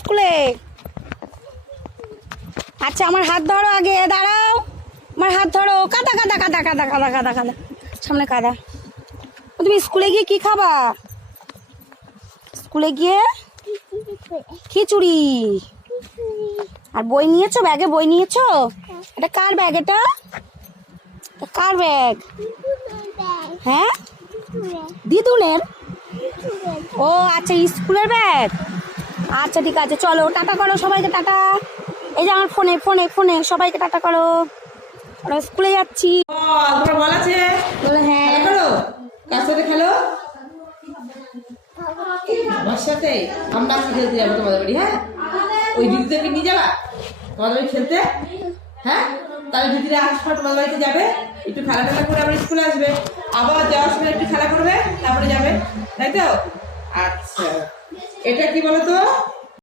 স্কুলে? আচ্ছা আমার হাত ধরো, আগে দাঁড়াও, আমার হাত ধরো। কাদা কাদা কাদা কাদা কাদা কাদা কাদা, সামনে কাদা। তুমি স্কুলে গিয়ে কি খাবা? স্কুলে গিয়ে খিচুড়ি। আর বই নিয়েছো? ব্যাগে বই নিয়েছো? এটা কার ব্যাগ? এটা কার ব্যাগ? হ্যাঁ, দিদুনের। ও আচ্ছা, স্কুলের ব্যাগ। আচ্ছা ঠিক আছে, চলো টাটা করো সবাইকে, টাটা। এই যে আমার ফোনে ফোনে ফোনে সবাইকে টাটা করো, আমরা স্কুলে যাচ্ছি। তোমার বল আছে? বলে হ্যাঁ। খেলা করো, কার সাথে খেলো? আমার সাথে। আমরা আজকে খেলতে যাবো তোমাদের বাড়ি। হ্যাঁ, ওই দিদিদেরকে নিয়ে যাবা তোমাদের বাড়ি খেলতে? হ্যাঁ, তাহলে দিদিরা আসার পর তোমাদের বাড়িতে যাবে, একটু খেলা টেলা করে আবার স্কুলে আসবে, আবার যাওয়ার সময় একটু খেলা করবে, তারপরে যাবে, তাই তো? আচ্ছা, এটা কি বলো তো?